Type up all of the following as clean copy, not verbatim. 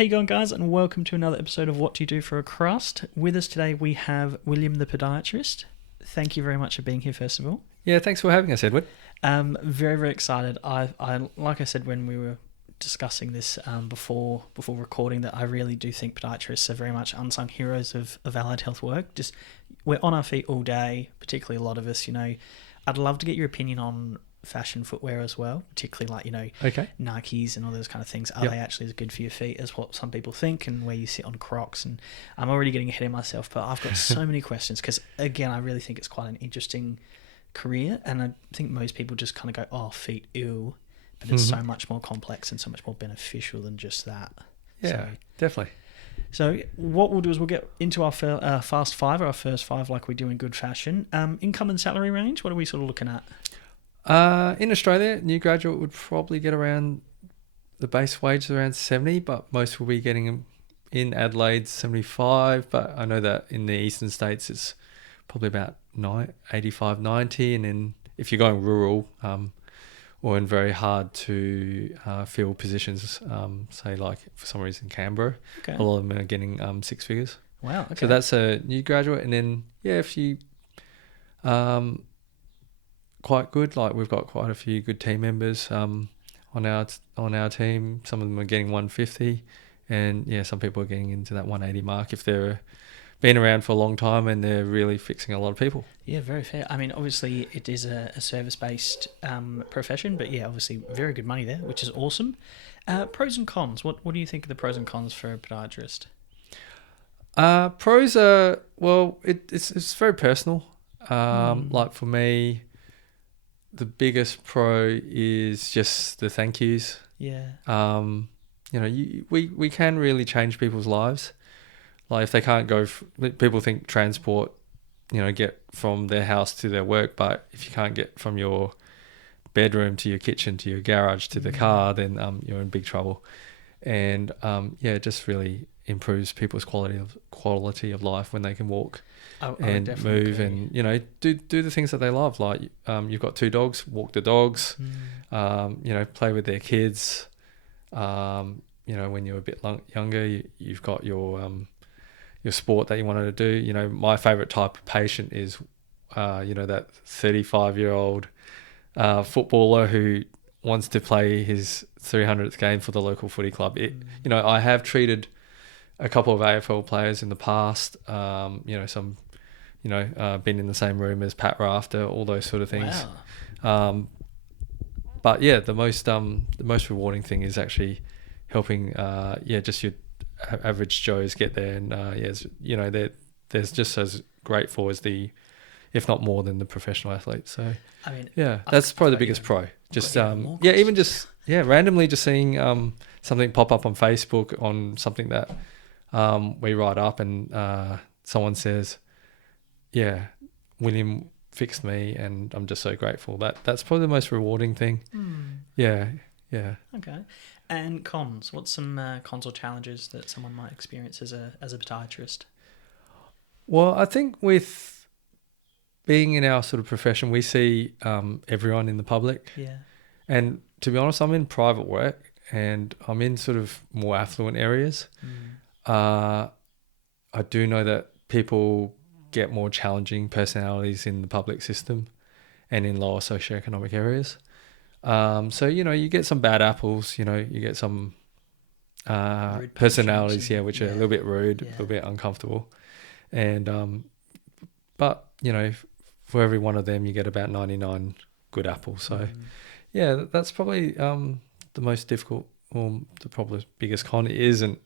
Hey going guys, and welcome to another episode of What Do You Do for a Crust. With us today we have William the Podiatrist. Thank you very much for being here first of all. Yeah, thanks for having us, Edward. Very, very excited. I like I said when we were discussing this before recording, that I really do think podiatrists are very much unsung heroes of allied health work. Just we're on our feet all day, particularly a lot of us, I'd love to get your opinion on fashion footwear as well, particularly like, Okay. Nikes and all those kind of things. Are they actually as good for your feet as what some people think, and where you sit on Crocs? And I'm already getting ahead of myself, but I've got so many questions because, again, I really think it's quite an interesting career, and I think most people just kind of go, oh, feet, ew, but it's so much more complex and so much more beneficial than just that. Yeah, definitely. So what we'll do is we'll get into our fast five, or our first five, like we do in good fashion. Income and salary range, what are we sort of looking at? In Australia, new graduate would probably get around the base wage is around 70, but most will be getting them in Adelaide 75. But I know that in the eastern states it's probably about 85, 90, and then if you're going rural or in very hard to fill positions, say like for some reason Canberra, a lot of them are getting six figures. Wow. Okay. So that's a new graduate, and then if you quite good. Like we've got quite a few good team members on our team. Some of them are getting 150, and some people are getting into that 180 mark if they're been around for a long time and they're really fixing a lot of people. Yeah, very fair. I mean, obviously it is a service-based profession, but obviously very good money there, which is awesome. Pros and cons. What do you think of the pros and cons for a podiatrist? Pros are, it's very personal. Like for me, the biggest pro is just the thank yous. Yeah. We can really change people's lives. Like if they can't go, people think transport, get from their house to their work, but if you can't get from your bedroom to your kitchen to your garage to the car, then you're in big trouble. And it just really improves people's quality of life when they can walk and move agree. And do the things that they love. Like you've got 2 dogs, walk the dogs, play with their kids. When you're a bit younger, you've got your sport that you wanted to do. My favorite type of patient is that 35-year-old footballer who wants to play his 300th game for the local footy club. I have treated a couple of AFL players in the past, some, been in the same room as Pat Rafter, all those sort of things. Wow. But the most rewarding thing is actually helping, just your average Joes get there. And, there's just as grateful as if not more than the professional athlete. So, I mean, that's probably the biggest pro. Just, even just, randomly just seeing something pop up on Facebook on something that we write up, and someone says, William fixed me, and I'm just so grateful. That's probably the most rewarding thing. Yeah. Okay. And cons. What's some cons or challenges that someone might experience as a podiatrist? Well, I think with being in our sort of profession, we see everyone in the public. Yeah. And to be honest, I'm in private work, and I'm in sort of more affluent areas. I do know that people get more challenging personalities in the public system and in lower socioeconomic areas. So, you get some bad apples, you get some personalities, which are a little bit rude, a little bit uncomfortable. And, but, for every one of them, you get about 99 good apples. So, that's probably the most difficult, or the probably biggest con. It isn't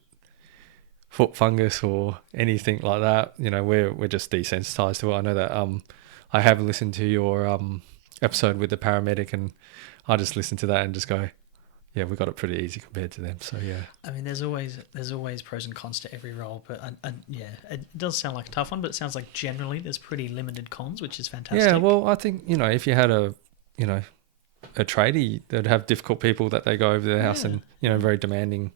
foot fungus or anything like that. We're just desensitized to it. I know that I have listened to your episode with the paramedic, and I just listen to that and just go, we've got it pretty easy compared to them. So I mean, there's always pros and cons to every role, but it does sound like a tough one. But it sounds like generally there's pretty limited cons, which is fantastic. Yeah, well, I think if you had a tradie, they'd have difficult people that they go over their house, and very demanding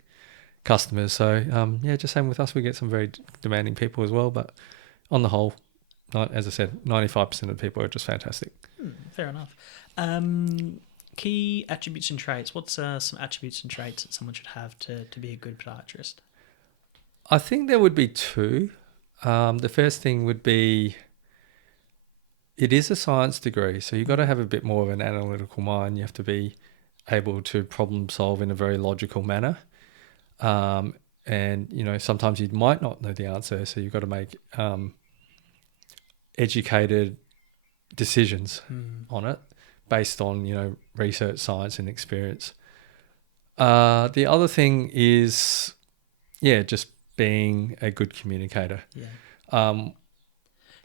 customers. So just same with us, we get some very demanding people as well. But on the whole, as I said, 95% of people are just fantastic. Fair enough. Key attributes and traits. What's some attributes and traits that someone should have to be a good podiatrist? I think there would be two. The first thing would be, it is a science degree, so you've got to have a bit more of an analytical mind. You have to be able to problem solve in a very logical manner. And, sometimes you might not know the answer, so you've got to make educated decisions on it based on, research, science, and experience. The other thing is, just being a good communicator. Yeah.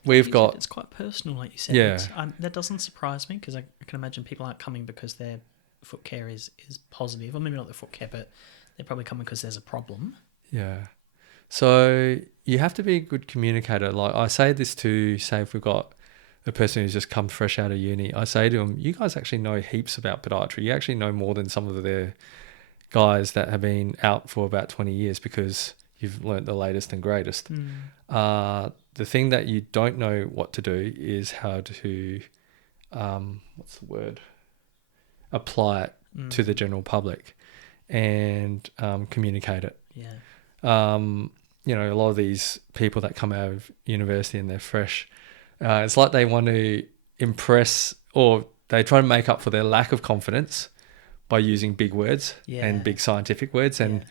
It's quite personal, like you said. Yeah. That doesn't surprise me, because I can imagine people aren't coming because their foot care is positive, or maybe not their foot care, but they're probably coming because there's a problem. Yeah. So you have to be a good communicator. Like I say this to, say if we've got a person who's just come fresh out of uni, I say to them, you guys actually know heaps about podiatry. You actually know more than some of their guys that have been out for about 20 years because you've learnt the latest and greatest. The thing that you don't know what to do is how to, apply it to the general public and communicate it. Yeah. A lot of these people that come out of university and they're fresh, it's like they want to impress, or they try to make up for their lack of confidence by using big words and big scientific words. And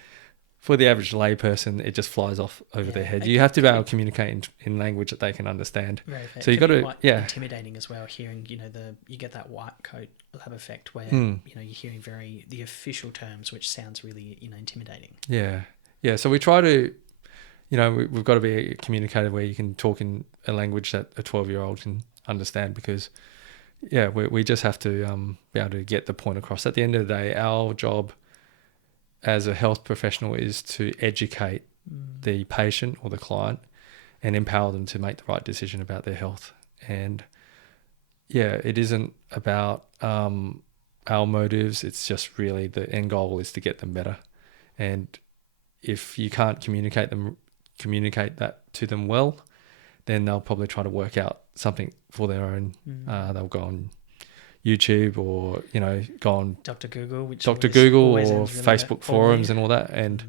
for the average lay person, it just flies off over their head. You have to be able to communicate in language that they can understand. Very fair. So you got to, intimidating as well. Hearing, you get that white coat lab effect where you're hearing the official terms, which sounds really intimidating. Yeah. So we try to, we've got to be a communicator where you can talk in a language that a 12-year-old can understand, because we just have to be able to get the point across. At the end of the day, our job as a health professional is to educate the patient or the client and empower them to make the right decision about their health. And it isn't about our motives. It's just really the end goal is to get them better. And if you can't communicate that to them well, then they'll probably try to work out something for their own. They'll go on YouTube or, go on Dr. Google or Facebook forums and all that. And,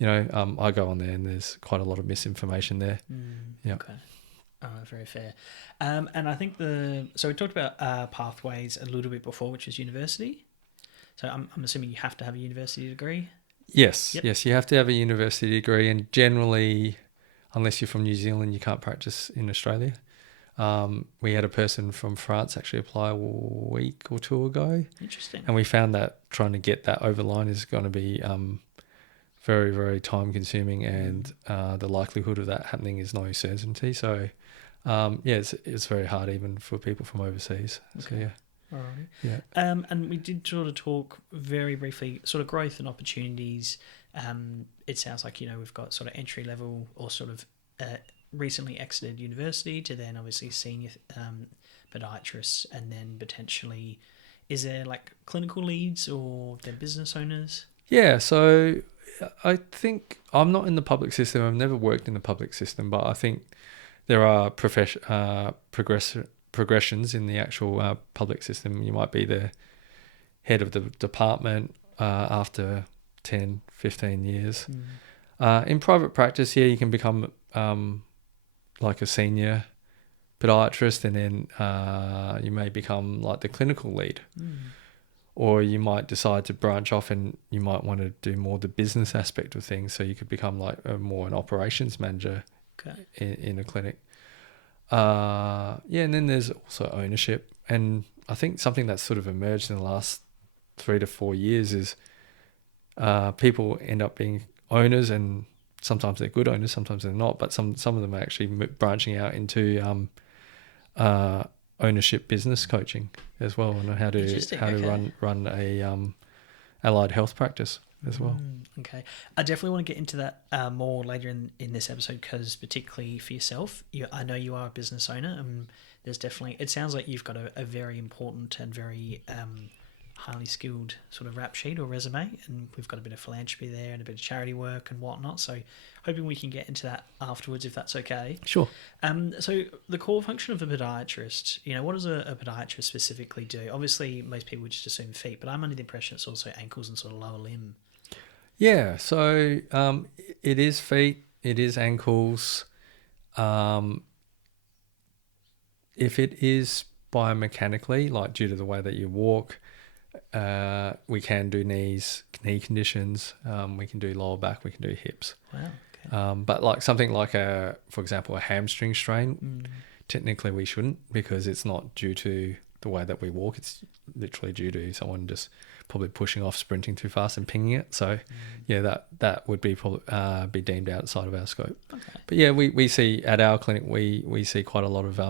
I go on there and there's quite a lot of misinformation there. Okay. Very fair. And I think so we talked about pathways a little bit before, which is university. So I'm assuming you have to have a university degree. Yes. Yes. You have to have a university degree, and generally, unless you're from New Zealand, you can't practice in Australia. We had a person from France actually apply a week or two ago. Interesting. And we found that trying to get that over the line is going to be very, very time consuming, and the likelihood of that happening is no certainty. So, it's very hard even for people from overseas. Okay. So, yeah. All right. Yeah. And we did sort of talk very briefly, sort of growth and opportunities. It sounds like, we've got sort of entry level or sort of recently exited university to then obviously senior podiatrists, and then potentially, is there like clinical leads or they're business owners? Yeah, so I think I'm not in the public system. I've never worked in the public system, but I think there are progressions in the actual public system. You might be the head of the department after 10, 15 years. In private practice, you can become like a senior podiatrist, and then you may become like the clinical lead. Or you might decide to branch off and you might want to do more the business aspect of things. So you could become like more an operations manager in a clinic. And then there's also ownership. And I think something that's sort of emerged in the last 3 to 4 years is people end up being owners, and sometimes they're good owners, sometimes they're not. But some of them are actually branching out into ownership business coaching as well, and how to run a allied health practice as well. Okay. I definitely want to get into that more later in this episode, because particularly for yourself, I know you are a business owner, and there's definitely, it sounds like you've got a very important and very highly skilled sort of rap sheet or resume, and we've got a bit of philanthropy there and a bit of charity work and whatnot, so hoping we can get into that afterwards if that's okay. Sure. So the core function of a podiatrist, what does a podiatrist specifically do? Obviously most people would just assume feet, but I'm under the impression it's also ankles and sort of lower limb. Yeah, so it is feet. it is ankles. If it is biomechanically, like due to the way that you walk, we can do knee conditions. We can do lower back. We can do hips. Wow. Okay. But like something like for example, a hamstring strain, technically we shouldn't, because it's not due to the way that we walk. It's literally due to someone just probably pushing off, sprinting too fast and pinging it. So yeah, that would be probably be deemed outside of our scope. Okay. But yeah, we see at our clinic, we see quite a lot of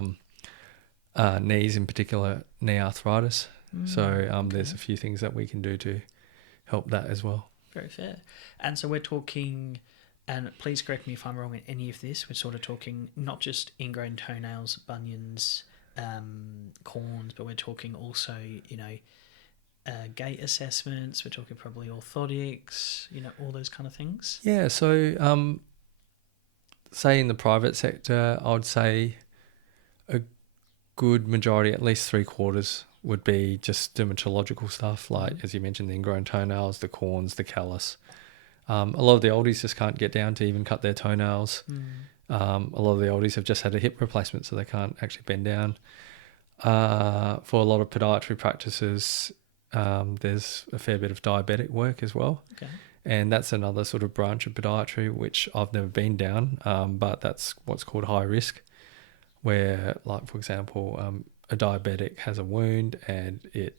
knees, in particular knee arthritis. So there's a few things that we can do to help that as well. Very fair. And so we're talking, and please correct me if I'm wrong in any of this, we're sort of talking not just ingrown toenails, bunions, corns, but we're talking also, gait assessments, we're talking probably orthotics, all those kind of things. Yeah, so say in the private sector, I would say a good majority, at least 3/4, would be just dermatological stuff, like, as you mentioned, the ingrown toenails, the corns, the callus. A lot of the oldies just can't get down to even cut their toenails. A lot of the oldies have just had a hip replacement, so they can't actually bend down. For a lot of podiatry practices, there's a fair bit of diabetic work as well. Okay. And that's another sort of branch of podiatry, which I've never been down, but that's what's called high risk, where, like, for example, a diabetic has a wound and it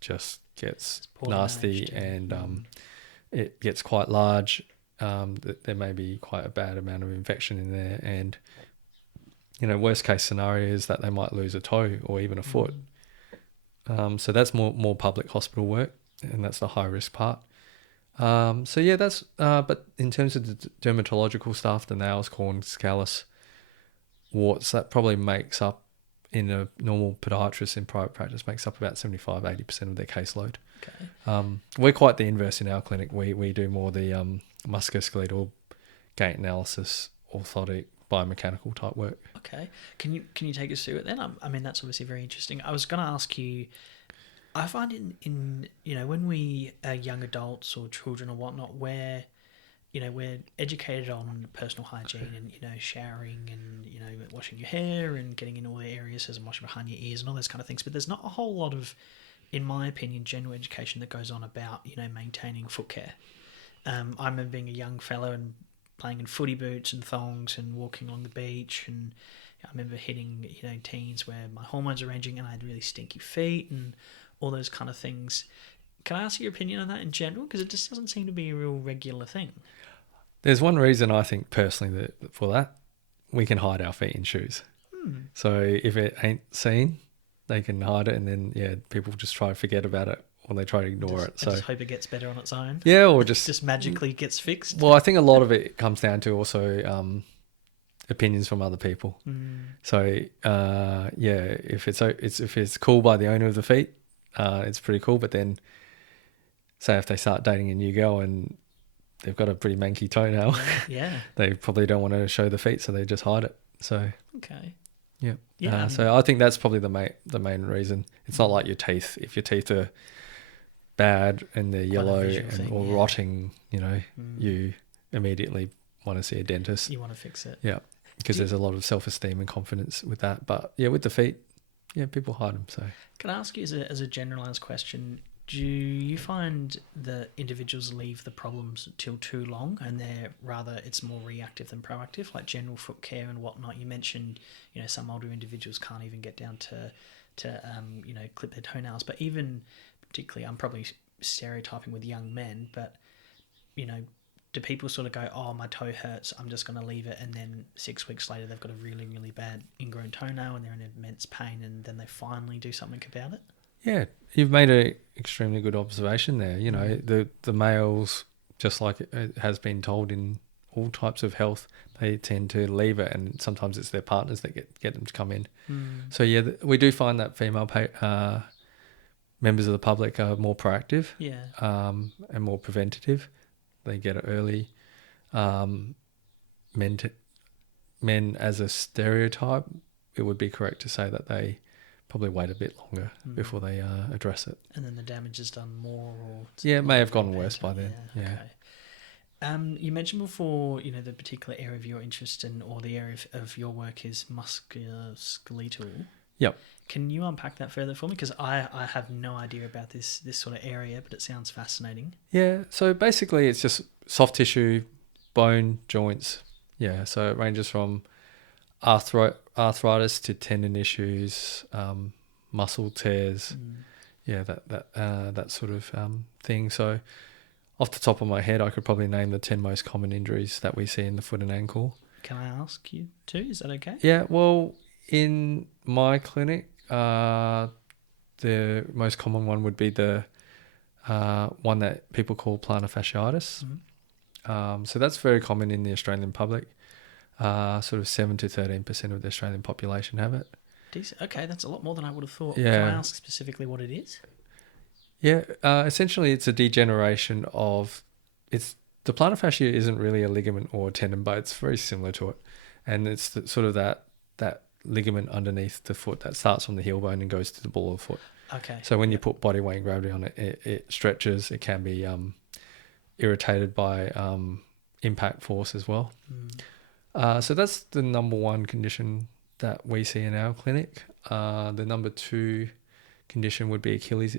just gets nasty and it gets quite large. There may be quite a bad amount of infection in there, and worst case scenario is that they might lose a toe or even a foot. So that's more public hospital work, and that's the high risk part. So yeah, that's but in terms of the dermatological stuff, the nails, corns, callus, warts, that probably makes up, in a normal podiatrist in private practice, makes up about 75-80% of their caseload. Okay. We're quite the inverse in our clinic. We do more the musculoskeletal, gait analysis, orthotic, biomechanical type work. Okay. Can you take us through it then? I mean, that's obviously very interesting. I was going to ask you, I find in when we are young adults or children or whatnot, we're educated on personal hygiene and showering and washing your hair and getting in all the areas and washing behind your ears and all those kind of things. But there's not a whole lot of, in my opinion, general education that goes on about maintaining foot care. I remember being a young fellow and playing in footy boots and thongs and walking along the beach, and I remember hitting teens where my hormones are ranging and I had really stinky feet and all those kind of things. Can I ask your opinion on that in general? Because it just doesn't seem to be a real regular thing. There's one reason I think personally for that, we can hide our feet in shoes. So if it ain't seen, they can hide it, and then people just try to forget about it, or they try to ignore it. So just hope it gets better on its own. Yeah, or just magically gets fixed. Well, I think a lot of it comes down to also opinions from other people. So if it's cool by the owner of the feet, it's pretty cool. But then, say if they start dating a new girl and they've got a pretty manky toenail, they probably don't want to show the feet, so they just hide it. So okay. Yeah. So I think that's probably the main reason. It's not like your teeth. If your teeth are bad and they're yellow or rotting, you immediately want to see a dentist. You want to fix it. Yeah, because there's a lot of self-esteem and confidence with that. But yeah, with the feet, people hide them. So can I ask you as a generalised question? Do you find that individuals leave the problems till too long, and it's more reactive than proactive, like general foot care and whatnot? You mentioned, some older individuals can't even get down to clip their toenails, but even particularly, I'm probably stereotyping with young men, but do people sort of go, oh, my toe hurts, I'm just going to leave it, and then 6 weeks later they've got a really, really bad ingrown toenail and they're in immense pain, and then they finally do something about it? Yeah, you've made an extremely good observation there. The males, just like it has been told in all types of health, they tend to leave it, and sometimes it's their partners that get them to come in. So we do find that female members of the public are more proactive, and more preventative. They get it early. Men as a stereotype, it would be correct to say that they probably wait a bit longer before they address it. And then the damage is done more, or it may have gotten worse by then. Yeah. Okay. You mentioned before, the particular area of your interest in, or the area of your work is musculoskeletal. Yep. Can you unpack that further for me? Because I have no idea about this sort of area, but it sounds fascinating. Yeah. So basically, it's just soft tissue, bone, joints. Yeah. So it ranges from arthritis to tendon issues, muscle tears. Yeah, that sort of thing. So off the top of my head, I could probably name the 10 most common injuries that we see in the foot and ankle. Can I ask you too? Is that okay? Yeah, well, in my clinic, the most common one would be the one that people call plantar fasciitis. So that's very common in the Australian public. Sort of 7 to 13% of the Australian population have it. Decent. Okay, that's a lot more than I would have thought. Yeah. Can I ask specifically what it is? Yeah, essentially it's a degeneration of the plantar fascia isn't really a ligament or a tendon, but it's very similar to it, and it's sort of that ligament underneath the foot that starts from the heel bone and goes to the ball of the foot. Okay. So when you put body weight and gravity on it, it stretches. It can be irritated by impact force as well. So that's the number one condition that we see in our clinic. The number two condition would be Achilles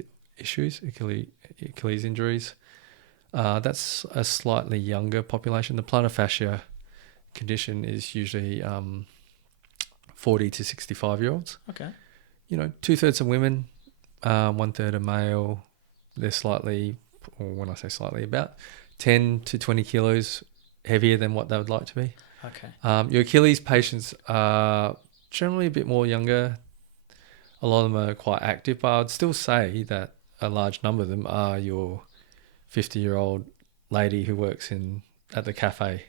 injuries. That's a slightly younger population. The plantar fascia condition is usually 40 to 65-year-olds. Okay. 2/3 are women, 1/3 are male. They're slightly, or when I say slightly, about 10 to 20 kilos heavier than what they would like to be. Okay. Your Achilles patients are generally a bit more younger. A lot of them are quite active, but I'd still say that a large number of them are your 50-year-old lady who works at the cafe.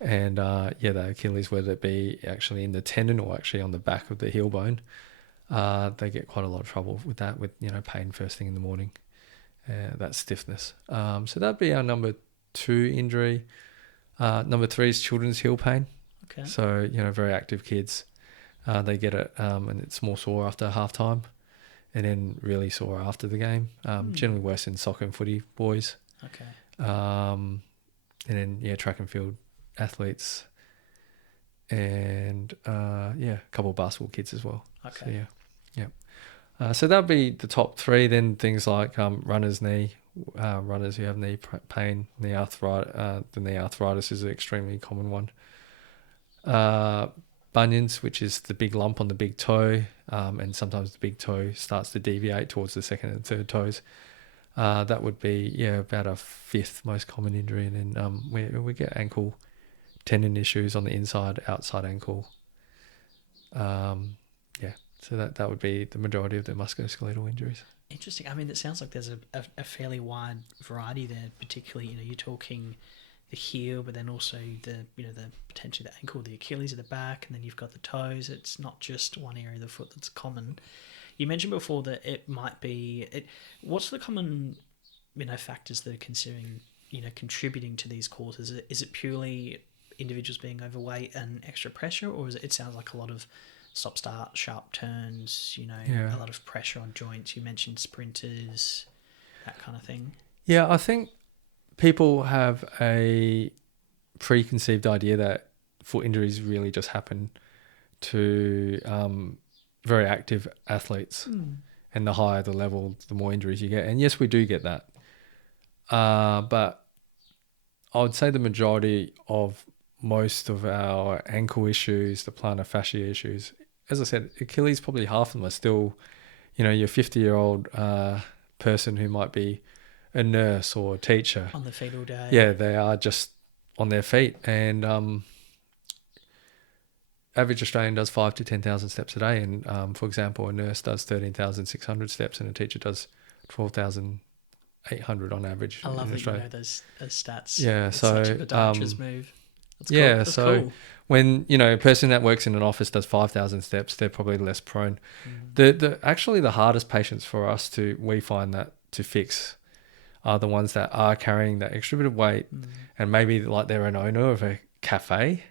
And the Achilles, whether it be actually in the tendon or actually on the back of the heel bone, they get quite a lot of trouble with that, with pain first thing in the morning, that stiffness. So that'd be our number two injury. Number three is children's heel pain. Okay. So very active kids, they get it, and it's more sore after half time, and then really sore after the game. Generally worse in soccer and footy boys. Okay. And then track and field athletes, and a couple of basketball kids as well. Okay. So so that'd be the top three. Then things like runner's knee, runners who have knee pain, the knee arthritis is an extremely common one. Bunions, which is the big lump on the big toe, and sometimes the big toe starts to deviate towards the second and third toes. That would be about a fifth most common injury, and then we get ankle tendon issues on the inside, outside ankle. So that would be the majority of the musculoskeletal injuries. Interesting. I mean, it sounds like there's a fairly wide variety there. Particularly, you're talking the heel, but then also the potentially the ankle, the Achilles at the back, and then you've got the toes. It's not just one area of the foot that's common. You mentioned before that it might be. What's the common, factors that are contributing to these causes? Is it purely individuals being overweight and extra pressure, or it sounds like a lot of stop-start, sharp turns, a lot of pressure on joints. You mentioned sprinters, that kind of thing. Yeah, I think people have a preconceived idea that foot injuries really just happen to very active athletes. And the higher the level, the more injuries you get. And yes, we do get that. But I would say the majority of most of our ankle issues, the plantar fascia issues, as I said, Achilles, probably half of them are still, your 50-year-old person who might be a nurse or a teacher. On the feet all day. Yeah, they are just on their feet. And average Australian does 5 to 10,000 steps a day. And, for example, a nurse does 13,600 steps and a teacher does 12,800 on average. I love in that Australia. you know those stats. Yeah, it's so such a podiatrist move. That's cool. yeah, That's so cool. when a person that works in an office does 5,000 steps, they're probably less prone. Actually the hardest patients for us we find that to fix are the ones that are carrying that extra bit of weight, and maybe like they're an owner of a cafe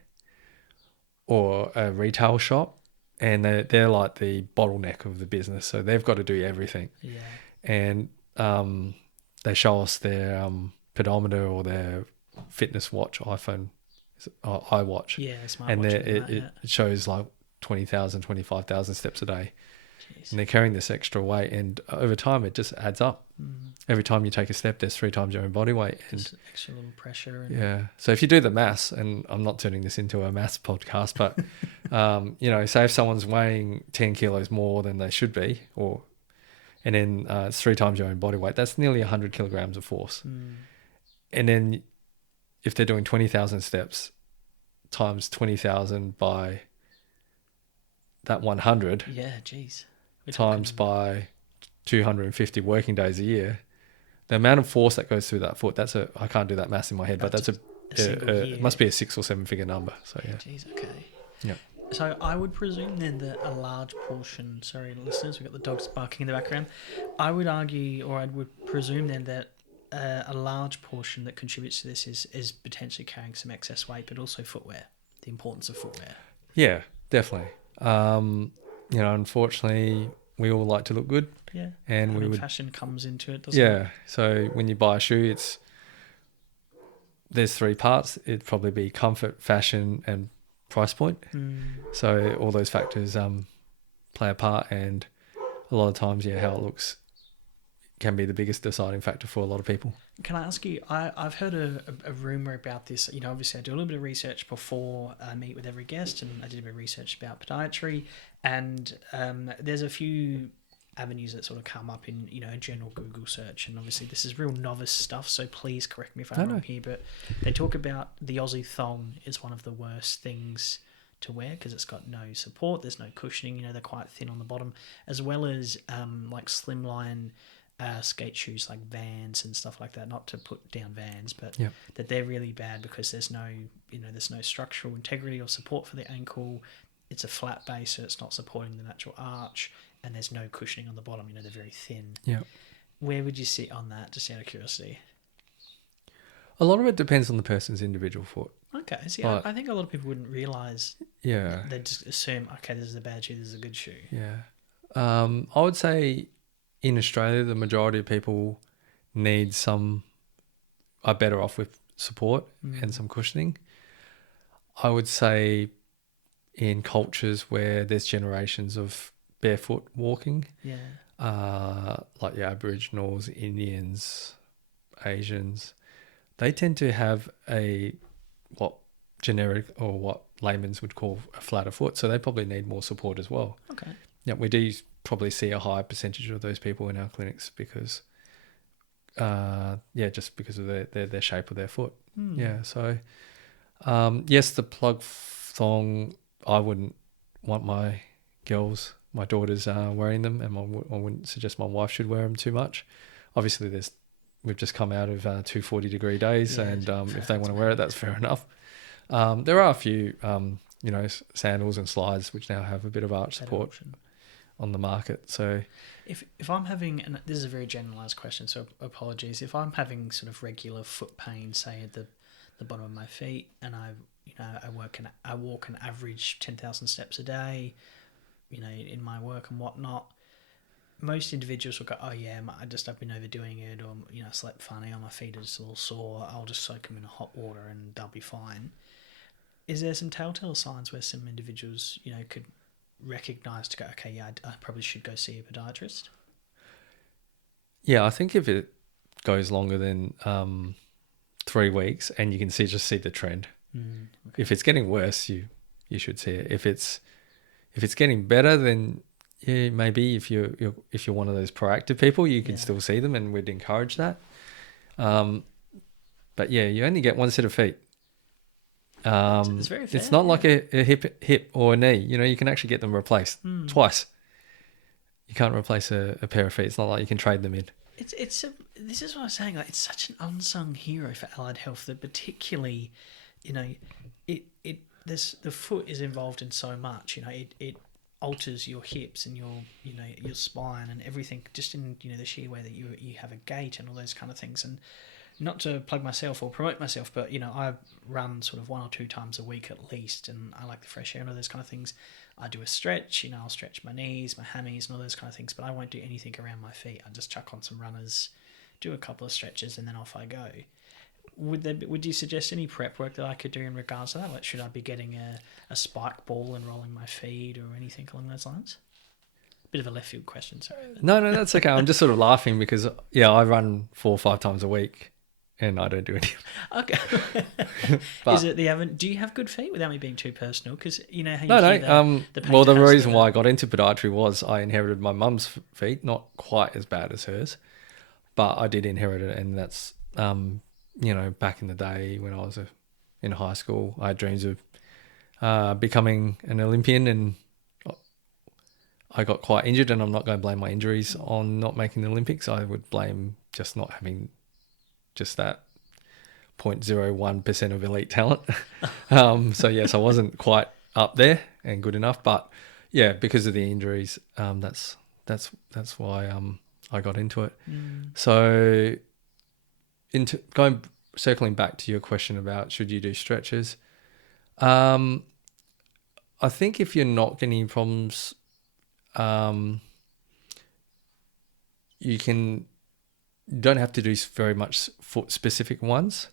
or a retail shop, and they're like the bottleneck of the business, so they've got to do everything. And they show us their pedometer or their fitness watch, iPhone, iWatch, Yeah, smartwatch. and It it shows like 20,000, 25,000 steps a day. Jeez. And they're carrying this extra weight, and over time it just adds up. Every time you take a step, there's 3 times your own body weight. And Just extra little pressure. And yeah. So if you do the maths, and I'm not turning this into a maths podcast, but, say if someone's weighing 10 kilos more than they should be, and then it's 3 times your own body weight, that's nearly 100 kilograms of force. And then if they're doing 20,000 steps times 20,000 by that 100, yeah, geez. times by 250 working days a year, the amount of force that goes through that foot, I can't do that math in my head, but it must be a 6 or 7 figure number. So yeah. Jeez, okay. Yeah. So I would presume then that a large portion, sorry listeners, we've got the dogs barking in the background. I would argue, or I would presume then that a large portion that contributes to this is potentially carrying some excess weight, but also footwear, the importance of footwear. Yeah, definitely. Unfortunately, we all like to look good. Yeah. And fashion comes into it, doesn't it? Yeah. So when you buy a shoe, there's 3 parts. It'd probably be comfort, fashion, and price point. So all those factors play a part, and a lot of times, how it looks can be the biggest deciding factor for a lot of people. Can I ask you, I've heard a rumour about this. Obviously I do a little bit of research before I meet with every guest, and I did a bit of research about podiatry, and there's a few avenues that sort of come up in, a general Google search, and obviously this is real novice stuff, so please correct me if I'm wrong here, but they talk about the Aussie thong is one of the worst things to wear because it's got no support, there's no cushioning, they're quite thin on the bottom, as well as like slimline skate shoes like Vans and stuff like that, not to put down Vans, but that they're really bad because there's no structural integrity or support for the ankle. It's a flat base, so it's not supporting the natural arch, and there's no cushioning on the bottom. They're very thin. Yeah. Where would you sit on that, just out of curiosity? A lot of it depends on the person's individual foot. Okay, see, I think a lot of people wouldn't realise. Yeah. They just assume, okay, this is a bad shoe, this is a good shoe. Yeah. I would say in Australia, the majority of people are better off with support and some cushioning. I would say in cultures where there's generations of barefoot walking, like the Aboriginals, Indians, Asians, they tend to have what layman's would call a flatter foot, so they probably need more support as well. Okay. Yeah, we do probably see a higher percentage of those people in our clinics because, just because of their shape of their foot. Yeah, so yes, the plug thong, I wouldn't want my daughters wearing them, and I wouldn't suggest my wife should wear them too much. Obviously, we've just come out of 240-degree days, and if they want to wear it, that's fair enough. There are a few, sandals and slides which now have a bit of arch support on the market. So if I'm having, and this is a very generalised question, so apologies, if I'm having sort of regular foot pain, say at the bottom of my feet, and I walk an average 10,000 steps a day, in my work and whatnot, most individuals will go, oh yeah, I've been overdoing it, or I slept funny, or my feet are just a little sore, I'll just soak them in hot water and they'll be fine. Is there some telltale signs where some individuals could recognise to go, okay, yeah, I probably should go see a podiatrist? Yeah, I think if it goes longer than 3 weeks and you can just see the trend. Okay. If it's getting worse, you should see it. If it's getting better, then yeah, maybe if you're one of those proactive people, you can still see them, and we'd encourage that. But yeah, you only get one set of feet. It's very fair. It's not like a hip or a knee. You can actually get them replaced twice. You can't replace a pair of feet. It's not like you can trade them in. This is what I was saying. Like, it's such an unsung hero for allied health that particularly, the foot is involved in so much. It alters your hips and your spine and everything, just in the sheer way that you have a gait and all those kind of things. And not to plug myself or promote myself, but I run sort of 1 or 2 times a week at least, and I like the fresh air and all those kind of things. I do a stretch, I'll stretch my knees, my hammies and all those kind of things, but I won't do anything around my feet. I just chuck on some runners, do a couple of stretches, and then off I go. Would you suggest any prep work that I could do in regards to that? Like, should I be getting a spike ball and rolling my feet or anything along those lines? Bit of a left field question, sorry. No, that's okay. I'm just sort of laughing because, yeah, I run 4 or 5 times a week and I don't do any. Okay. But, is it do you have good feet without me being too personal? Because you know how you no. hear the Well, the painters reason why I got into podiatry was I inherited my mum's feet, not quite as bad as hers, but I did inherit it. And that's, back in the day when I was in high school, I had dreams of becoming an Olympian, and I got quite injured, and I'm not going to blame my injuries on not making the Olympics. I would blame just not having just that 0.01% of elite talent. So yes, I wasn't quite up there and good enough, but yeah, because of the injuries, that's why I got into it. So circling back to your question about should you do stretches, I think if you're not getting any problems, you don't have to do very much foot specific ones,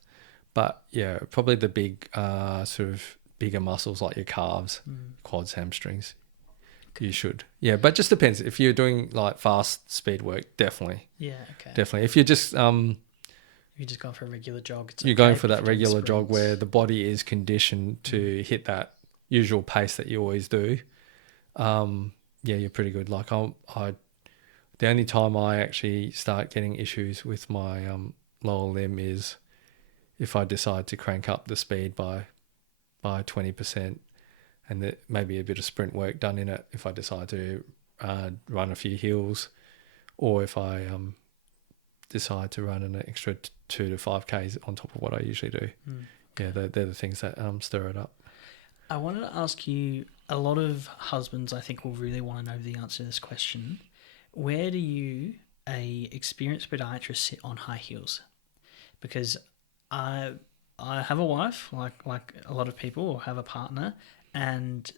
but yeah, probably the big sort of bigger muscles like your calves, quads, hamstrings. You should. Yeah, but just depends. If you're doing like fast speed work, definitely. Yeah, okay. Definitely. If you're just you're just going for a regular jog. You're going for that regular jog where the body is conditioned to hit that usual pace that you always do. Yeah, you're pretty good. Like the only time I actually start getting issues with my lower limb is if I decide to crank up the speed by 20%, and maybe a bit of sprint work done in it. If I decide to run a few hills, or if I decide to run an extra 2 to 5Ks on top of what I usually do. Yeah, they're the things that stir it up. I wanted to ask you, a lot of husbands I think will really want to know the answer to this question. Where do you, a experienced podiatrist, sit on high heels? Because I have a wife, like a lot of people, or have a partner, and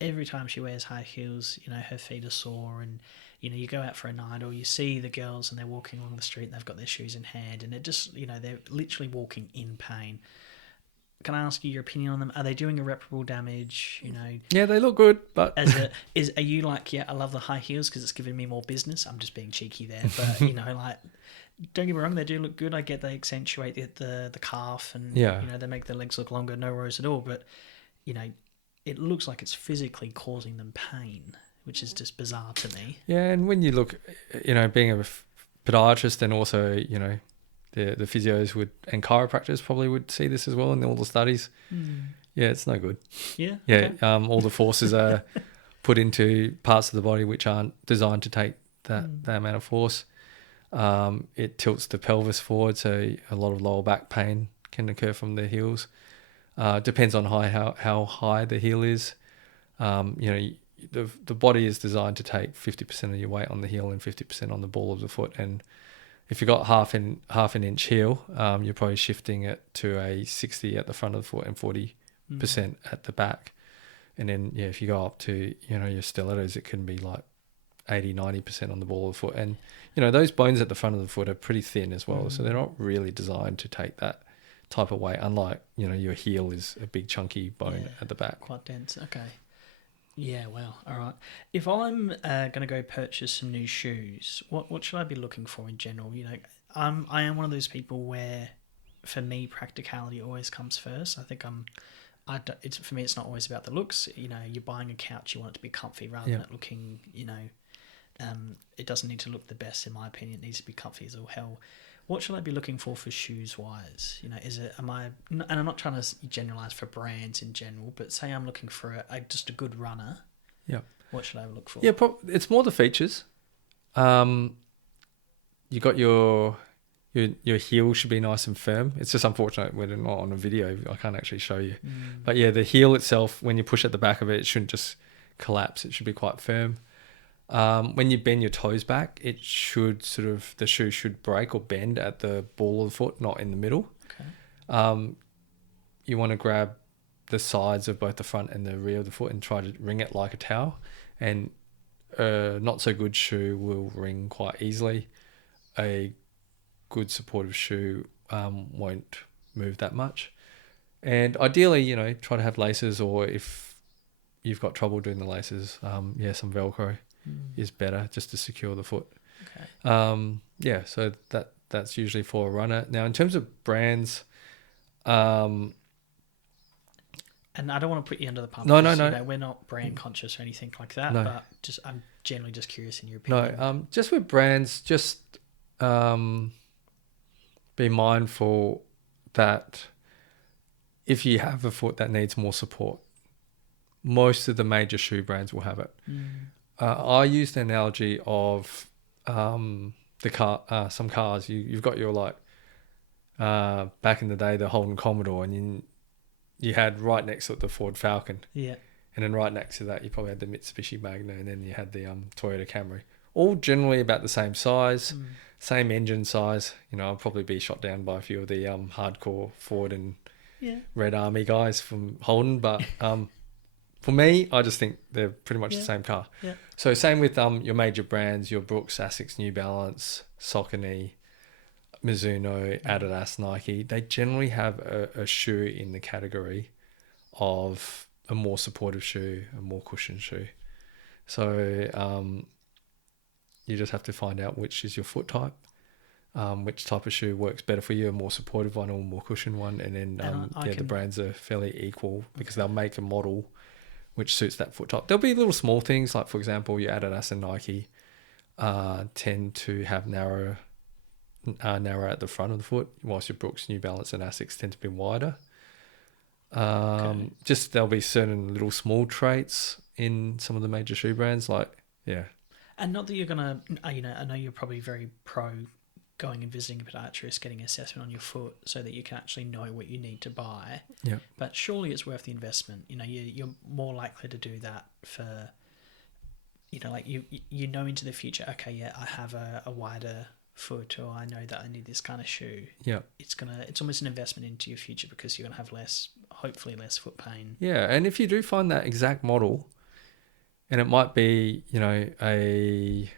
every time she wears high heels, her feet are sore, and you go out for a night, or you see the girls and they're walking along the street and they've got their shoes in hand, and it just, they're literally walking in pain. Can I ask you your opinion on them? Are they doing irreparable damage? Yeah, they look good, but are you like, yeah, I love the high heels because it's giving me more business? I'm just being cheeky there, but like, don't get me wrong, they do look good. I get they accentuate the calf, and they make their legs look longer. No worries at all. But it looks like it's physically causing them pain, which is just bizarre to me. Yeah, and when you look, being a podiatrist, and also the physios and chiropractors probably would see this as well in all the studies. Yeah, it's no good. Yeah. Yeah. Okay. All the forces are put into parts of the body which aren't designed to take that amount of force. It tilts the pelvis forward, so a lot of lower back pain can occur from the heels. Depends on how high the heel is. The body is designed to take 50% of your weight on the heel and 50% on the ball of the foot, and if you've got half an inch heel, you're probably shifting it to a 60 at the front of the foot and 40% at the back. And then, if you go up to, your stilettos, it can be like 80, 90% on the ball of the foot. And, those bones at the front of the foot are pretty thin as well. So they're not really designed to take that type of weight. Unlike, your heel is a big chunky bone at the back. Quite dense. Okay. Yeah, well, all right. If I'm going to go purchase some new shoes, what should I be looking for in general? I am one of those people where, for me, practicality always comes first. I think for me, it's not always about the looks. You're buying a couch, you want it to be comfy rather than it looking, it doesn't need to look the best in my opinion. It needs to be comfy as all hell. What should I be looking for shoes wise? And I'm not trying to generalize for brands in general, but say I'm looking for just a good runner. Yeah. What should I look for? Yeah, it's more the features. You got your heel should be nice and firm. It's just unfortunate we're not on a video. I can't actually show you. But yeah, the heel itself, when you push at the back of it, it shouldn't just collapse. It should be quite firm. When you bend your toes back, the shoe should break or bend at the ball of the foot, not in the middle. Okay. You want to grab the sides of both the front and the rear of the foot and try to ring it like a towel. And a not so good shoe will ring quite easily. A good supportive shoe won't move that much. And ideally, you know, try to have laces, or if you've got trouble doing the laces, some Velcro is better just to secure the foot. Okay. So that's usually for a runner. Now, in terms of brands, and I don't want to put you under the pump. No. You know, we're not brand conscious or anything like that. No. But I'm generally just curious in your opinion. No, just with brands, just be mindful that if you have a foot that needs more support, most of the major shoe brands will have it. I use the analogy of the car. Some cars, you've got your back in the day, the Holden Commodore, and you had right next to it the Ford Falcon. Yeah. And then right next to that, you probably had the Mitsubishi Magna, and then you had the Toyota Camry. All generally about the same size, same engine size. You know, I'll probably be shot down by a few of the hardcore Ford and Red Army guys from Holden, but for me, I just think they're pretty much the same car. Yeah. So same with your major brands, your Brooks, Asics, New Balance, Saucony, Mizuno, Adidas, Nike. They generally have a shoe in the category of a more supportive shoe, a more cushioned shoe. So you just have to find out which is your foot type, which type of shoe works better for you, a more supportive one or a more cushioned one. And then the brands are fairly equal because they'll make a model which suits that foot type. There'll be little small things, like for example, your Adidas and Nike tend to have narrow at the front of the foot, whilst your Brooks, New Balance and Asics tend to be wider. Just there'll be certain little small traits in some of the major shoe brands, And not that you're gonna, I know you're probably very pro going and visiting a podiatrist, getting an assessment on your foot so that you can actually know what you need to buy. Yeah. But surely it's worth the investment. You know, you're more likely to do that for, you know into the future. Okay, yeah, I have a wider foot, or I know that I need this kind of shoe. Yeah. It's almost an investment into your future because you're gonna have hopefully less foot pain. Yeah, and if you do find that exact model, and it might be, a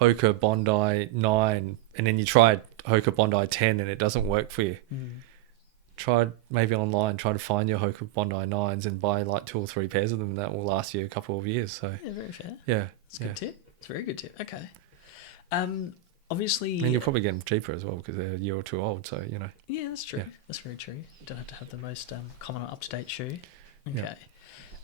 Hoka Bondi 9, and then you tried Hoka Bondi 10 and it doesn't work for you. Try maybe online, try to find your Hoka Bondi 9s and buy 2 or 3 pairs of them. That will last you a couple of years. So yeah, very fair. Yeah. It's a good tip. It's a very good tip. Okay. Obviously... And you'll probably get them cheaper as well because they're a year or two old, so, Yeah, that's true. Yeah. That's very true. You don't have to have the most common or up-to-date shoe. Okay.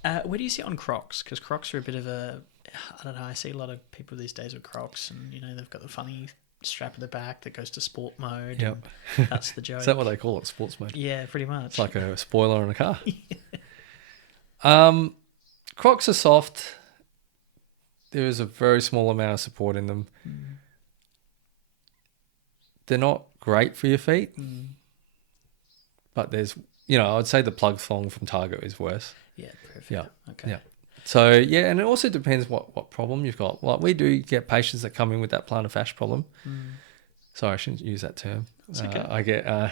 Yeah. Where do you sit on Crocs? Because Crocs are a bit of a... I don't know, I see a lot of people these days with Crocs and, they've got the funny strap at the back that goes to sport mode. Yep. That's the joke. Is that what they call it, sports mode? Yeah, pretty much. It's like a spoiler on a car. Crocs are soft. There is a very small amount of support in them. They're not great for your feet, but there's, I would say the plug thong from Target is worse. Yeah, perfect. Yeah. Okay. Yeah. So, and it also depends what problem you've got. Like we do get patients that come in with that plantar fasciitis problem. Sorry, I shouldn't use that term. That's okay.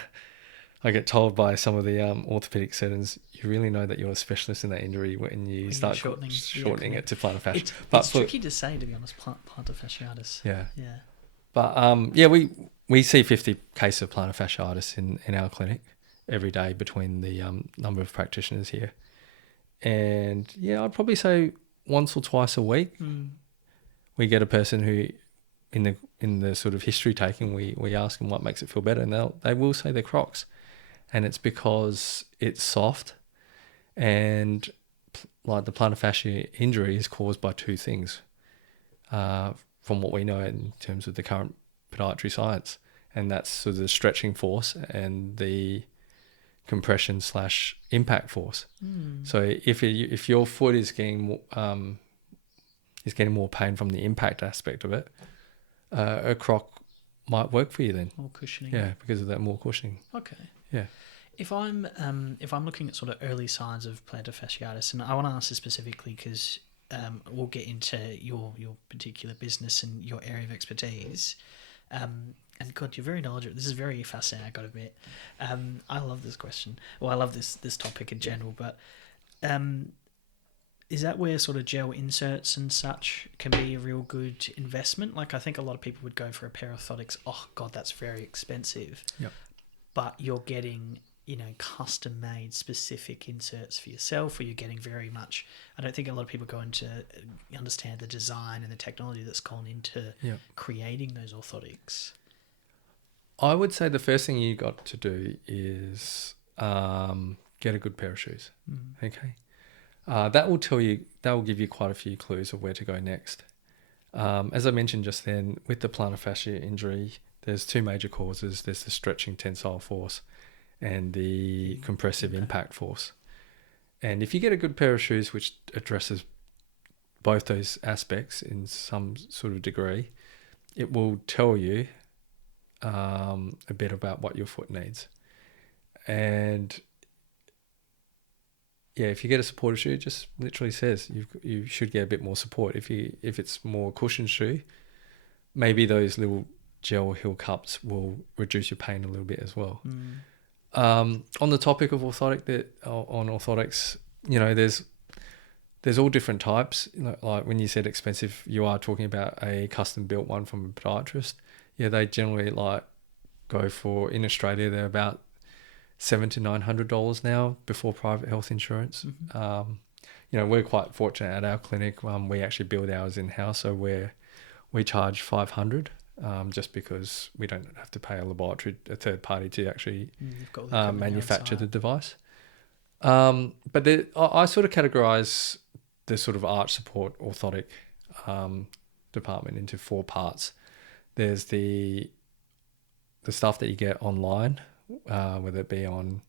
I get told by some of the orthopedic surgeons, you really know that you're a specialist in that injury when you start shortening it to plantar fasciitis. It's tricky to say, to be honest, plantar fasciitis. Yeah. Yeah. But we see 50 cases of plantar fasciitis in our clinic every day between the number of practitioners here. And I'd probably say once or twice a week, we get a person who, in the sort of history taking, we ask them what makes it feel better, and they will say they're Crocs, and it's because it's soft, and like the plantar fascia injury is caused by 2 things, from what we know in terms of the current podiatry science, and that's sort of the stretching force and the compression / impact force. So if your foot is getting more pain from the impact aspect of it, a Croc might work for you then. More cushioning. Yeah, because of that more cushioning. Okay. Yeah. If I'm looking at sort of early signs of plantar fasciitis, and I want to ask this specifically because we'll get into your particular business and your area of expertise. And God, you're very knowledgeable. This is very fascinating, I've got to admit. I love this question. Well, I love this topic in general, but is that where sort of gel inserts and such can be a real good investment? Like I think a lot of people would go for a pair of orthotics. Oh God, that's very expensive. Yep. But you're getting, custom made specific inserts for yourself, or you're getting very much, I don't think a lot of people go into understand the design and the technology that's gone into creating those orthotics. I would say the first thing you got to do is get a good pair of shoes. Okay. That will give you quite a few clues of where to go next. As I mentioned just then, with the plantar fascia injury, there's two major causes. There's the stretching tensile force and the compressive impact force. And if you get a good pair of shoes which addresses both those aspects in some sort of degree, it will tell you a bit about what your foot needs. And yeah, if you get a supported shoe, it just literally says you should get a bit more support. If it's more cushioned shoe, maybe those little gel heel cups will reduce your pain a little bit as well. On the topic of orthotics, there's all different types. Like when you said expensive, you are talking about a custom built one from a podiatrist. Yeah, they generally go for, in Australia, they're about $700 to $900 now before private health insurance. We're quite fortunate at our clinic. We actually build ours in house, so we charge $500. Just because we don't have to pay a third party to actually manufacture the device. But I sort of categorize the sort of arch support orthotic department into four parts. There's the stuff that you get online, whether it be on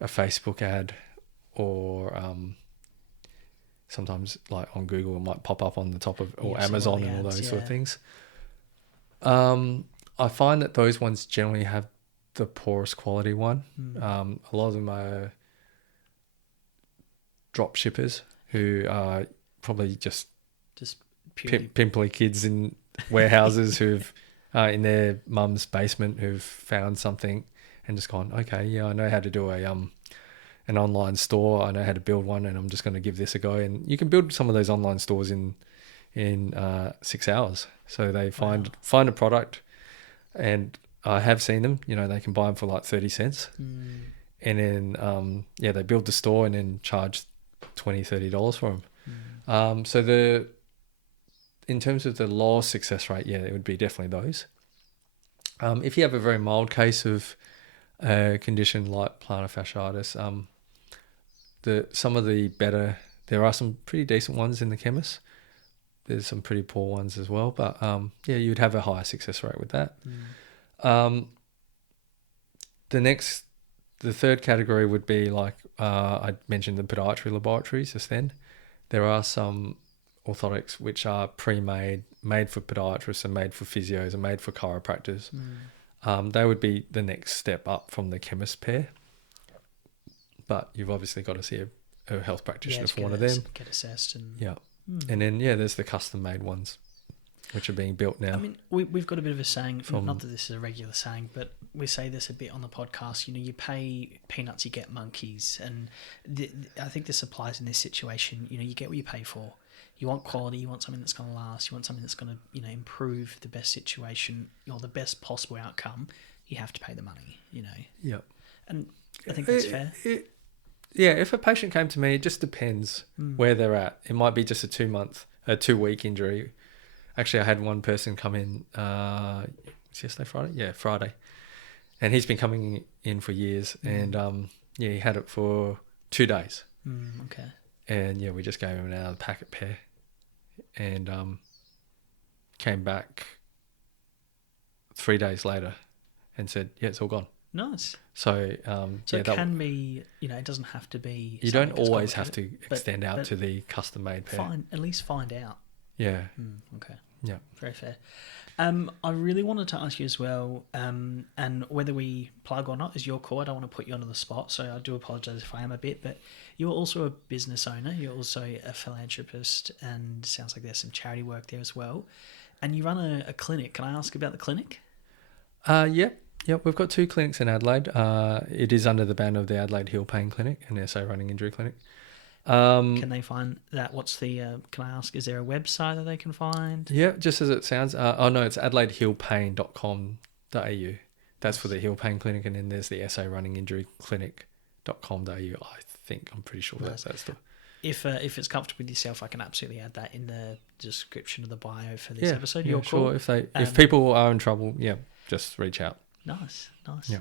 a Facebook ad or sometimes like on Google, it might pop up on the top of, or Amazon and all those sort of things. I find that those ones generally have the poorest quality one. A lot of them are drop shippers who are probably just pimply kids in warehouses who've in their mum's basement who've found something and just gone, okay, yeah, I know how to do an online store. I know how to build one, and I'm just going to give this a go. And you can build some of those online stores in 6 hours. So they find a product, and I have seen them, they can buy them for like 30 cents. And then, they build the store and then charge $20-$30 for them. So in terms of the low success rate, it would be definitely those. If you have a very mild case of a condition like plantar fasciitis, there are some pretty decent ones in the chemist. There's some pretty poor ones as well, but you'd have a higher success rate with that. The third category would be like I mentioned the podiatry laboratories just then. There are some orthotics which are pre-made, made for podiatrists and made for physios and made for chiropractors. They would be the next step up from the chemist pair. But you've obviously got to see a health practitioner for one of them. Get assessed. And then, there's the custom-made ones, which are being built now. I mean, we've got a bit of a saying, not that this is a regular saying, but we say this a bit on the podcast, you pay peanuts, you get monkeys. And I think this applies in this situation. You get what you pay for. You want quality, you want something that's going to last, you want something that's going to, improve the best situation or the best possible outcome. You have to pay the money, Yep. And I think that's fair. If a patient came to me, it just depends where they're at. It might be just a 2-week injury. Actually, I had one person come in, yesterday, Friday? Yeah, Friday. And he's been coming in for years. And he had it for 2 days. Okay. And we just gave him an out-of-the-packet pair. And came back 3 days later and said, it's all gone. Nice. So, it can be, it doesn't have to be. You don't always have to extend out to the custom-made pair. At least find out. Yeah. Okay. Yeah. Very fair. I really wanted to ask you as well, and whether we plug or not is your call. I don't want to put you on the spot, so I do apologise if I am a bit, but you're also a business owner. You're also a philanthropist, and sounds like there's some charity work there as well. And you run a clinic. Can I ask about the clinic? Yep, we've got 2 clinics in Adelaide. It is under the banner of the Adelaide Heel Pain Clinic and SA Running Injury Clinic. Can they find that? What's the? Can I ask? Is there a website that they can find? Yeah, just as it sounds. No, it's AdelaideHeelPain.com.au. That's for the heel pain clinic, and then there's the SA Running Injury Clinic.com.au. I think I'm pretty sure that's the. If it's comfortable with yourself, I can absolutely add that in the description of the bio for this episode. Yeah, You're sure. cool. If people are in trouble, just reach out. Nice. Yeah.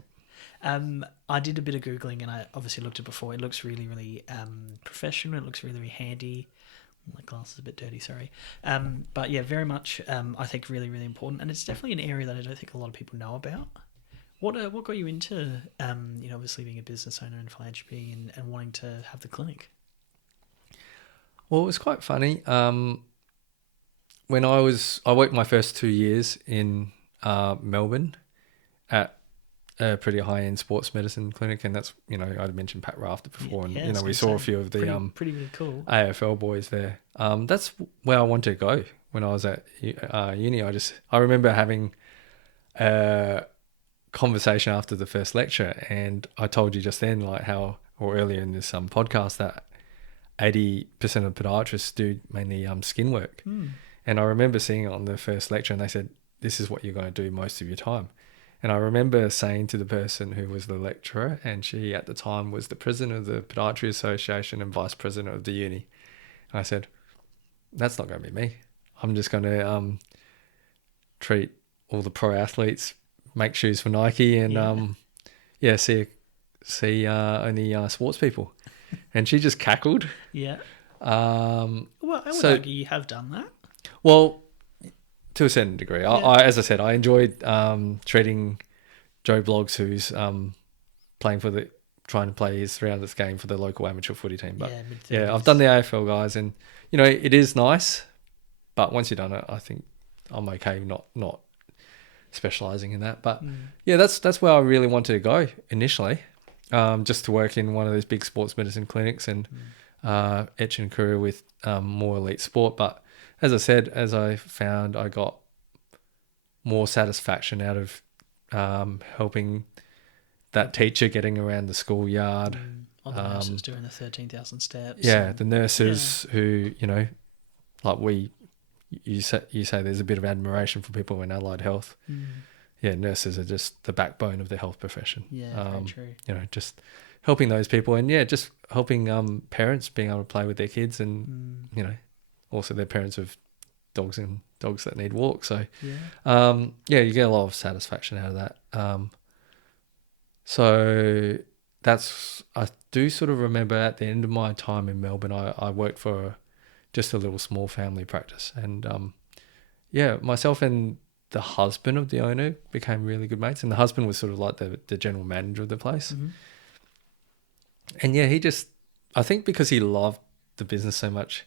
I did a bit of Googling, and I obviously looked at it before. It looks really, really professional. It looks really, really handy. My glass is a bit dirty, sorry. But yeah, very much, I think really, really important. And it's definitely an area that I don't think a lot of people know about. What got you into, obviously being a business owner in philanthropy and wanting to have the clinic? Well, it was quite funny. When I worked my first 2 years in Melbourne at a pretty high-end sports medicine clinic, and that's, I'd mentioned Pat Rafter before, and we saw a few of the pretty really cool AFL boys there. That's where I wanted to go when I was at uni. I remember having a conversation after the first lecture, and I told you just then, or earlier in this podcast, that 80% of podiatrists do mainly skin work. And I remember seeing it on the first lecture, and they said, this is what you're going to do most of your time. And I remember saying to the person who was the lecturer, and she at the time was the president of the Podiatry Association and vice president of the uni, and I said, that's not going to be me. I'm just going to treat all the pro athletes, make shoes for Nike, and see only sports people. And she just cackled. Yeah. Well, I would argue you have done that. Well, to a certain degree. I as I said, I enjoyed treating Joe Bloggs, who's trying to play his 300th game for the local amateur footy team. But I've done the AFL guys, and it is nice. But once you've done it, I think I'm okay not specialising in that. But that's where I really wanted to go initially, just to work in one of those big sports medicine clinics and etch and career with more elite sport. But as I said, as I found, I got more satisfaction out of helping that teacher getting around the schoolyard. Or the nurses doing the 13,000 steps. Yeah, the nurses who, you say there's a bit of admiration for people in allied health. Yeah, nurses are just the backbone of the health profession. Yeah, very true. Just helping those people, and just helping parents being able to play with their kids, and also their parents of dogs that need walks. So you get a lot of satisfaction out of that. So that's, I do sort of remember at the end of my time in Melbourne, I worked for just a little small family practice, and myself and the husband of the owner became really good mates, and the husband was sort of like the general manager of the place. And he just, I think because he loved the business so much,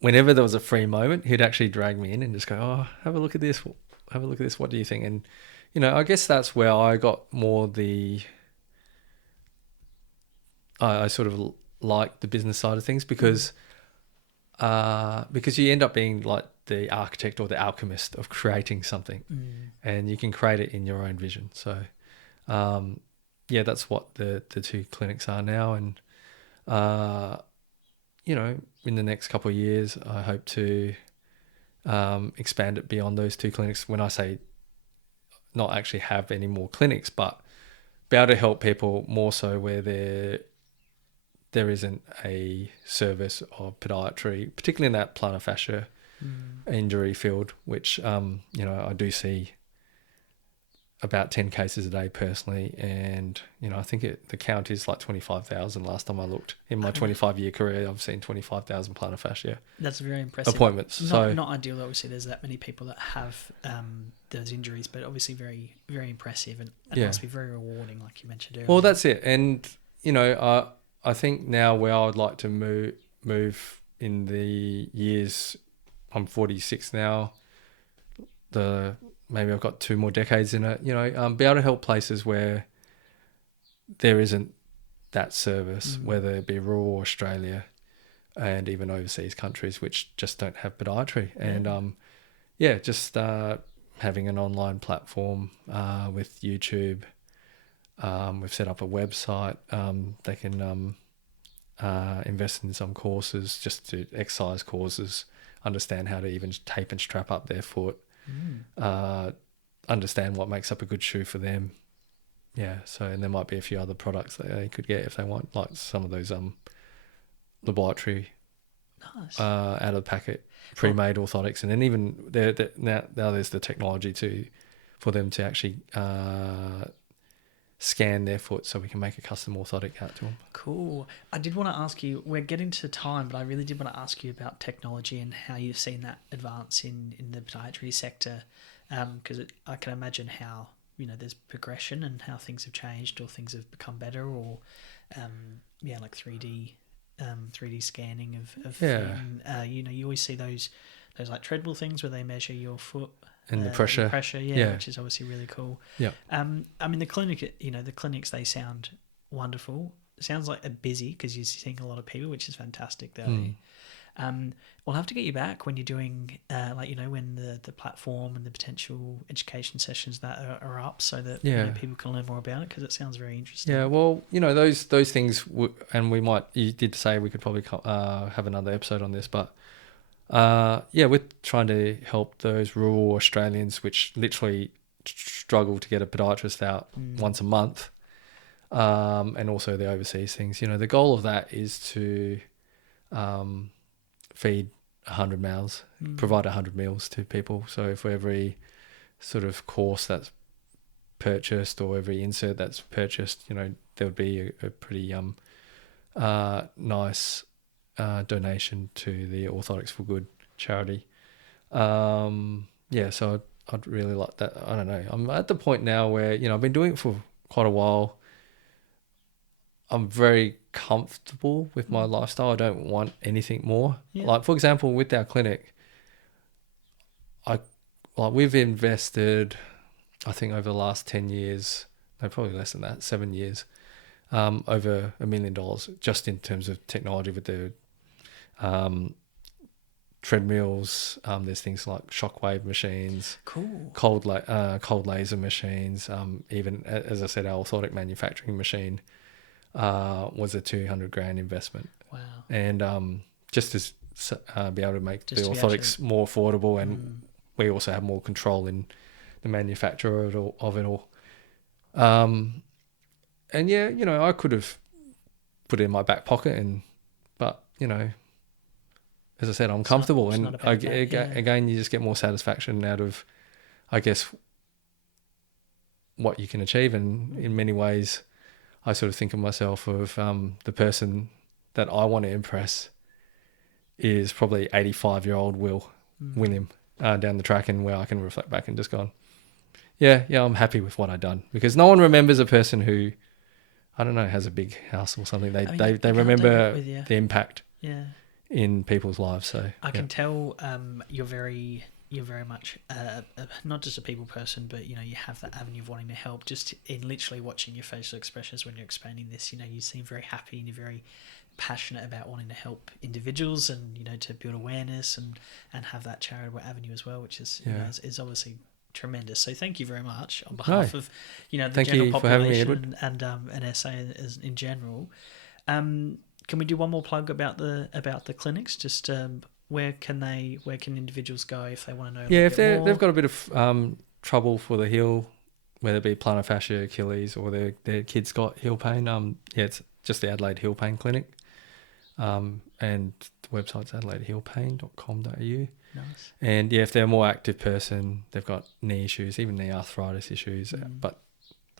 whenever there was a free moment, he'd actually drag me in and just go, oh, have a look at this, what do you think? And I guess that's where I got more I sort of like the business side of things, because you end up being like the architect or the alchemist of creating something, and you can create it in your own vision. So that's what the two clinics are now. And in the next couple of years, I hope to expand it beyond those two clinics. When I say not actually have any more clinics, but be able to help people more so where there isn't a service of podiatry, particularly in that plantar fascia injury field, which I do see about 10 cases a day personally, and I think the count is like 25,000 last time I looked. In my 25-year career, I've seen 25,000 plantar fascia. That's very impressive. Appointments. Not ideal, obviously. There's that many people that have those injuries, but obviously very, very impressive, and it must be very rewarding, like you mentioned earlier. Well, that's it. And I think now where I would like to move in the years, I'm 46 now, maybe I've got 2 more decades in it, be able to help places where there isn't that service, whether it be rural Australia and even overseas countries which just don't have podiatry. And just having an online platform with YouTube. We've set up a website. They can invest in some courses, just to exercise courses, understand how to even tape and strap up their foot, understand what makes up a good shoe for them. Yeah, so, and there might be a few other products that they could get if they want, like some of those laboratory out of the packet pre-made orthotics, and then even now there's the technology for them to actually scan their foot, so we can make a custom orthotic out to them. Cool. I did want to ask you, we're getting to time, but I really did want to ask you about technology and how you've seen that advance in the podiatry sector, because I can imagine how, there's progression and how things have changed or things have become better, or like 3D scanning of feet. And, you always see those like treadmill things where they measure your foot and the pressure, which is obviously really cool. Yeah. The clinics, they sound wonderful. It sounds like they're busy because you're seeing a lot of people, which is fantastic though. We'll have to get you back when you're doing when the platform and the potential education sessions that are up, so that people can learn more about it, because it sounds very interesting. Yeah, well, those things, and you did say we could probably have another episode on this, but we're trying to help those rural Australians which literally struggle to get a podiatrist out once a month, and also the overseas things. The goal of that is to feed 100 mouths, provide 100 meals to people. So for every sort of course that's purchased or every insert that's purchased, there would be a pretty nice donation to the Orthotics for Good charity. So I'd really like that. I don't know. I'm at the point now where, I've been doing it for quite a while. I'm very comfortable with my lifestyle. I don't want anything more. Yeah. Like, for example, with our clinic, we've invested, I think over the last 10 years, no, probably less than that, 7 years, over $1 million just in terms of technology with the treadmills. There's things like shockwave machines, cold laser machines. Even, as I said, our orthotic manufacturing machine was a $200,000 investment. Wow. And just to be able to make the orthotics more affordable, and we also have more control in the manufacture of it all. And I could have put it in my back pocket, but as I said, I'm comfortable, and again, you just get more satisfaction out of, I guess, what you can achieve. And in many ways, I sort of think of myself of the person that I want to impress is probably 85-year-old William down the track, and where I can reflect back and just go, I'm happy with what I've done, because no one remembers a person who, I don't know, has a big house or something. They remember the impact in people's lives. So I can tell you're very much not just a people person, but you have that avenue of wanting to help. Just in literally watching your facial expressions when you're explaining this, you seem very happy and you're very passionate about wanting to help individuals, and to build awareness and have that charitable avenue as well, which is is obviously tremendous. So thank you very much on behalf of the general population and SA in general. Can we do one more plug about the clinics? Just where can individuals go if they want to know? If they've got a bit of trouble for the heel, whether it be plantar fascia, Achilles, or their kids got heel pain. It's just the Adelaide Heel Pain Clinic, and the website's adelaideheelpain.com.au. Nice. And if they're a more active person, they've got knee issues, even knee arthritis issues, but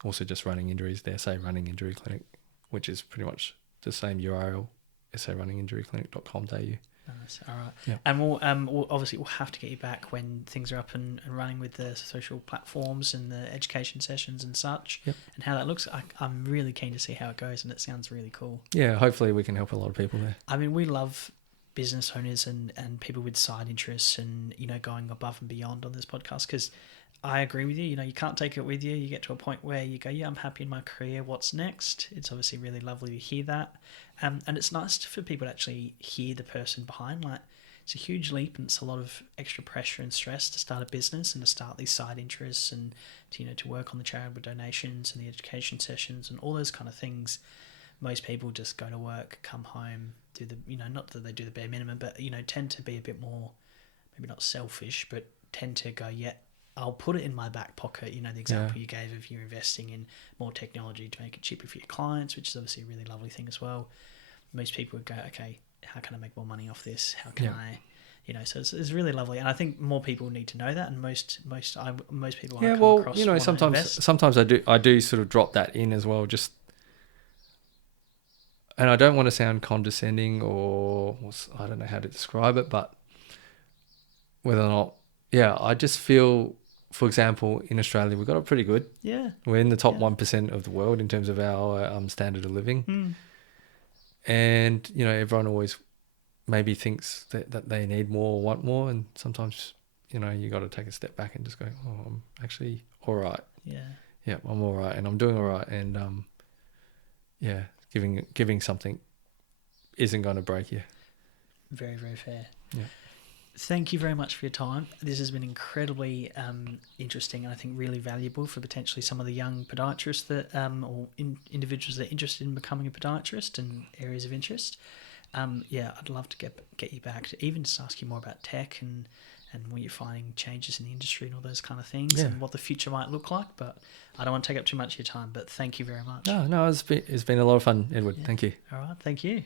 also just running injuries. They say Running Injury Clinic, which is pretty much the same URL, runninginjuryclinic.com.au. Nice. All right. Yeah. And we'll have to get you back when things are up and running with the social platforms and the education sessions and such, and how that looks. I'm really keen to see how it goes, and it sounds really cool. Yeah, hopefully we can help a lot of people there. I mean, we love business owners and people with side interests and, going above and beyond on this podcast, because I agree with you. You can't take it with you. You get to a point where you go, I'm happy in my career. What's next? It's obviously really lovely to hear that. And it's nice for people to actually hear the person behind. Like, it's a huge leap, and it's a lot of extra pressure and stress to start a business and to start these side interests and to work on the charitable donations and the education sessions and all those kind of things. most people just go to work, come home, do the, not that they do the bare minimum, but, tend to be a bit more, maybe not selfish, but tend to go, yeah, I'll put it in my back pocket. The example you gave of you investing in more technology to make it cheaper for your clients, which is obviously a really lovely thing as well. Most people would go, okay, how can I make more money off this? How can I, so it's really lovely. And I think more people need to know that. And most people I come across sometimes I do sort of drop that in as well. Just, and I don't want to sound condescending or I don't know how to describe it, but whether or not, I just feel, for example, in Australia, we've got it pretty good. Yeah. We're in the top 1% of the world in terms of our standard of living. And, everyone always maybe thinks that they need more or want more. And sometimes, you got to take a step back and just go, oh, I'm actually all right. Yeah. Yeah, I'm all right and I'm doing all right. And, giving something isn't going to break you. Very, very fair. Yeah. Thank you very much for your time. This has been incredibly interesting and I think really valuable for potentially some of the young podiatrists that or individuals that are interested in becoming a podiatrist and areas of interest. I'd love to get you back to even just ask you more about tech and what you're finding changes in the industry and all those kind of things and what the future might look like. But I don't want to take up too much of your time, but thank you very much. No, it's been a lot of fun, Edward. Yeah. Thank you. All right, thank you.